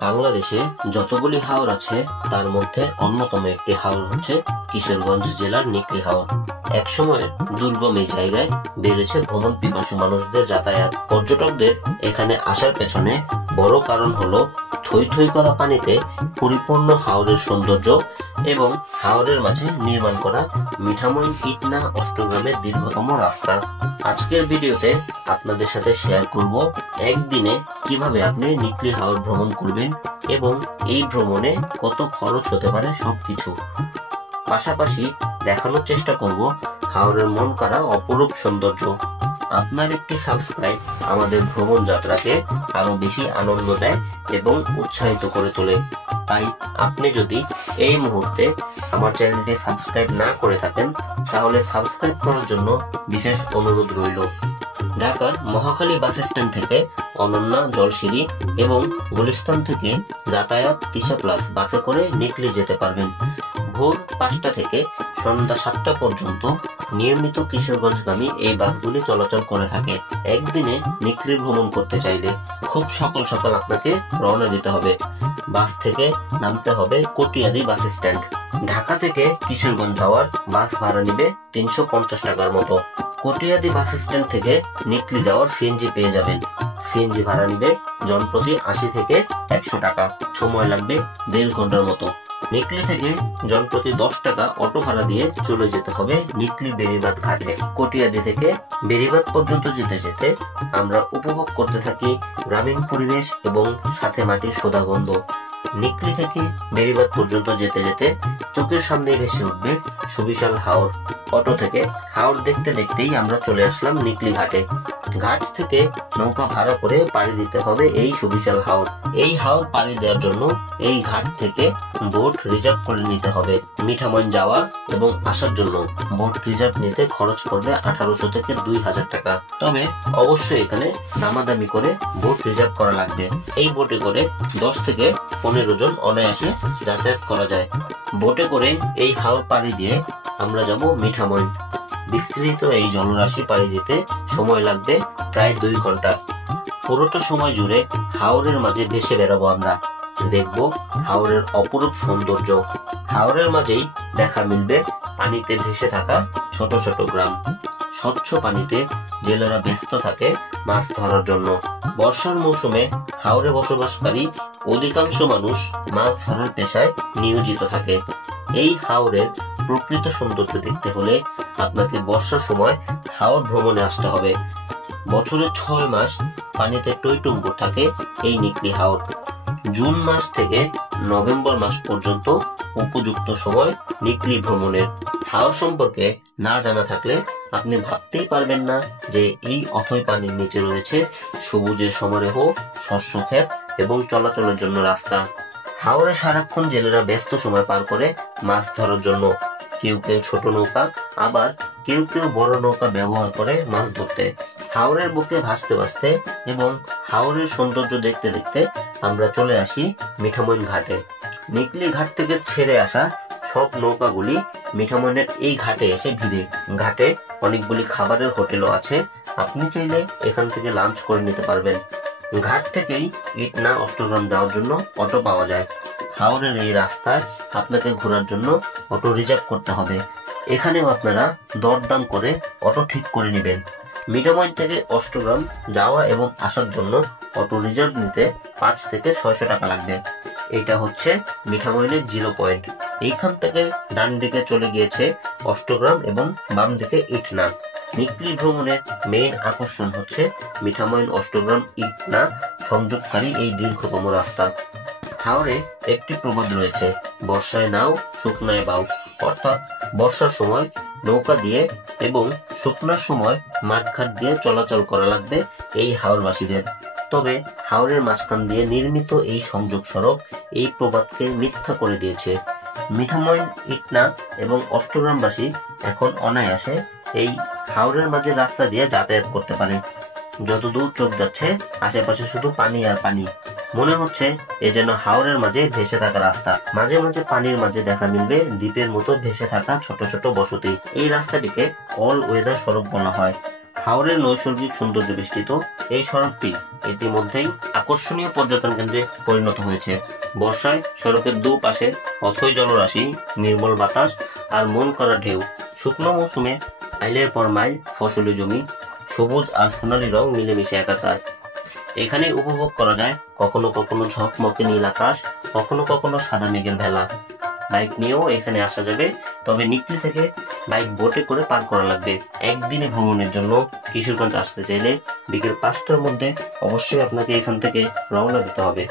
বাংলাদেশে যতগুলি হাওর আছে তার মধ্যে অন্যতম একটি হাওর হচ্ছে কিশোরগঞ্জ জেলার নিকলি হাওর। একসময় দুর্গম এই জায়গায় বেড়েছে ভ্রমণ পিপাসু মানুষদের যাতায়াত। পর্যটকদের এখানে আসার পেছনে বড় কারণ হলো থই থই করা পানিতে পরিপূর্ণ হাওরের সৌন্দর্য এবং হাওরের মাঝে নির্মাণ করা মিঠামইন ইটনা অষ্টগ্রামের দীর্ঘতম রাস্তা। আজকের ভিডিওতে আপনাদের সাথে শেয়ার করব একদিনে কিভাবে আপনি নিকলি হাওর ভ্রমণ করবেন এবং এই ভ্রমণে কত খরচ হতে পারে সবকিছু। পাশাপাশি দেখানোর চেষ্টা করব হাওরের মন কাড়া অপরূপ সৌন্দর্য। আপনার একটি সাবস্ক্রাইব আমাদের ভ্রমণ যাত্রাকে আরো বেশি আনন্দ দেয় এবং উৎসাহিত করে তোলে। তাই আপনি যদি এই মুহূর্তে আমার চ্যানেলটি সাবস্ক্রাইব না করে থাকেন তাহলে সাবস্ক্রাইব করার জন্য বিশেষ অনুরোধ রইল। ঢাকার মহাখালী বাস স্ট্যান্ড থেকে অনন্যা, জলসিঁড়ি এবং গুলিস্তান থেকে যাতায়াত তিশা প্লাস বাসে করে নিকলি যেতে পারবেন। ভোর 5টা থেকে সন্ধ্যা 7টা পর্যন্ত নিয়মিত কিশোরগঞ্জগামী এই বাসগুলি চলাচল করে থাকে। একদিনে নিকলি ভ্রমণ করতে চাইলে খুব সকাল সকাল আপনাকে রওনা দিতে হবে। বাস থেকে নামতে হবে কটিয়াদি বাস স্ট্যান্ড। ঢাকা থেকে কিশোরগঞ্জ যাওয়ার বাস ভাড়া নিবে 350 টাকার মতো। কটিয়াদি বাস স্ট্যান্ড থেকে নিকলি যাওয়ার সিএনজি পেয়ে যাবেন। সিএনজি ভাড়া নিবে জনপ্রতি 80 থেকে 100 টাকা। সময় লাগবে 1.5 ঘন্টার মতো। নিকলি থেকে জনপ্রতি 10 টাকা অটো ভাড়া দিয়ে চলে যেতে হবে নিকলি বেড়িবাঁধ ঘাটে। কটিয়াদি থেকে বেড়িবাঁধ পর্যন্ত যেতে যেতে আমরা উপভোগ করতে থাকি গ্রামীণ পরিবেশ এবং সাথে মাটির সোদা গন্ধ। নিকলি থেকে বেড়িবাঁধ পর্যন্ত যেতে যেতে চোখের সামনে ভেসে উঠবে সুবিশাল হাওর। অটো থেকে হাওর দেখতে দেখতেই আমরা চলে আসলাম নিকলি ঘাটে। ঘাট থেকে নৌকা ভাড়া করে পাড়ি দিতে হবে এই সুবিশাল হাওর। এই হাওর পাড়ি দেওয়ার জন্য এই ঘাট থেকে বোট রিজার্ভ করে নিতে হবে। মিঠামইন যাওয়া এবং আসার জন্য বোট রিজার্ভ নিতে খরচ পড়বে 1800 থেকে 2000 টাকা। তবে অবশ্যই এখানে দামাদামি করে বোট রিজার্ভ করা লাগবে। এই বোটে করে 10 থেকে 15 জন অনায়াসে যাতায়াত করা যায়। বোটে করে এই হাওর পাড়ি দিয়ে আমরা যাব মিঠামইন। বিস্তৃত এই জলরাশি পাড়ি দিতে সময় লাগবে প্রায় 2 ঘন্টা। পুরোটা সময় জুড়ে হাওরের মাঝে ভেসে বেড়াবো আমরা। দেখব হাওরের অপরূপ সৌন্দর্য। হাওরের মাঝেই দেখা মিলবে পানিতে ভেসে থাকা ছোট ছোট গ্রাম। স্বচ্ছ পানিতে জেলেরা ব্যস্ত থাকে মাছ ধরার জন্য। বর্ষার মৌসুমে হাওরে বসবাসকারী অধিকাংশ মানুষ মাছ ধরার পেশায় নিয়োজিত থাকে। এই হাওরের প্রকৃত সৌন্দর্য দেখতে হলে আপনাকে বর্ষার সময় হাওর ভ্রমণে আসতে হবে। বছরে 6 মাস পানিতে টইটুম্বুর থাকে এই নিকলি হাওর। জুন মাস থেকে নভেম্বর মাস পর্যন্ত উপযুক্ত সময় নিকলি ভ্রমণের। হাওর সম্পর্কে না জানা থাকলে আপনি ভাবতেই পারবেন না যে এই অথই পানির নিচে রয়েছে সবুজের সমারোহ, শস্য ক্ষেত এবং চলাচলের জন্য রাস্তা। হাওরে সারাক্ষণ জেলেরা ব্যস্ত সময় পার করে মাছ ধরার জন্য। কেউ কেউ ছোট নৌকা, আবার কেউ কেউ বড় নৌকা ব্যবহার করে মাছ ধরতে। হাওরের বুকে ভাসতে ভাসতে এবং হাওরের সৌন্দর্য দেখতে দেখতে আমরা চলে আসি মিঠামইন ঘাটে। নিকলি ঘাট থেকে ছেড়ে আসা সব নৌকাগুলি মিঠামইনের এই ঘাটে এসে ভিড়ে। ঘাটে অনেকগুলি খাবারের হোটেলও আছে। আপনি চাইলে এখান থেকে লাঞ্চ করে নিতে পারবেন। ঘাট থেকেই ইটনা অষ্টগ্রাম যাওয়ার জন্য অটো পাওয়া যায়। হাওরের এই রাস্তায় আপনাকে ঘোরার জন্য অটো রিজার্ভ করতে হবে। এখানেও আপনারা দরদাম করে অটো ঠিক করে নেবেন। মিঠামইন থেকে অষ্টগ্রাম যাওয়া এবং আসার জন্য অটো রিজার্ভ নিতে 5 থেকে 600 টাকা লাগবে। এটা হচ্ছে মিঠামইনের 0 পয়েন্ট। এইখান থেকে ডান দিকে চলে গিয়েছে অষ্টগ্রাম এবং বাম দিকে ইটনা। নিকলি ভ্রমণের মেইন আকর্ষণ হচ্ছে মিঠামইন অষ্টগ্রাম ইটনা সংযোগকারী এই দীর্ঘতম রাস্তা। হাওরে একটি প্রবাদ রয়েছে, বর্ষায় নাও শুকনায় বাউ। অর্থাৎ বর্ষার সময় নৌকা দিয়ে এবং শুকনার সময় মাঠঘাট দিয়ে চলাচল করা লাগবে এই হাওরবাসীদের। তবে হাওরের মাঝখান দিয়ে নির্মিত এই সংযোগ সড়ক এই প্রবাদকে মিথ্যা করে দিয়েছে। মিঠামইন, ইটনা এবং অষ্টগ্রামবাসী এখন অনায়াসে এই হাওরের মাঝে রাস্তা দিয়ে যাতায়াত করতে পারে। যতদূর চোখ যাচ্ছে আশেপাশে শুধু পানি আর পানি। মনে হচ্ছে এ যেন হাওরের মাঝে ভেসে থাকা রাস্তা। মাঝে মাঝে পানির মাঝে দেখা মিলবে দ্বীপের মতো ভেসে থাকা ছোট ছোট বসতি। এই রাস্তাটিকে অল ওয়েদার সড়ক বলা হয়। হাওরের নৈসর্গিক সৌন্দর্য বেষ্টিত এই সড়কটি ইতিমধ্যেই আকর্ষণীয় পর্যটন কেন্দ্রে পরিণত হয়েছে। বর্ষায় সড়কের দুপাশে অথই জলরাশি, নির্মল বাতাস আর মন করা ঢেউ। শুকনো মৌসুমে মাইলের পর মাইল ফসলি জমি, সবুজ আর সোনালী রং মিলেমিশে একাকার। এখানে উপভোগ করা যায় কখনো কখনো ঝকমকে নীল আকাশ, কখনো কখনো সাদা মেঘের ভেলা। বাইক নিয়েও এখানে আসা যাবে, তবে নিকলি থেকে বাইক বোটে করে পার করা লাগবে। একদিনে ভ্রমণের জন্য কিশোরগঞ্জ আসতে চাইলে বিকেল 5টার মধ্যে অবশ্যই আপনাকে এখান থেকে রওনা দিতে হবে।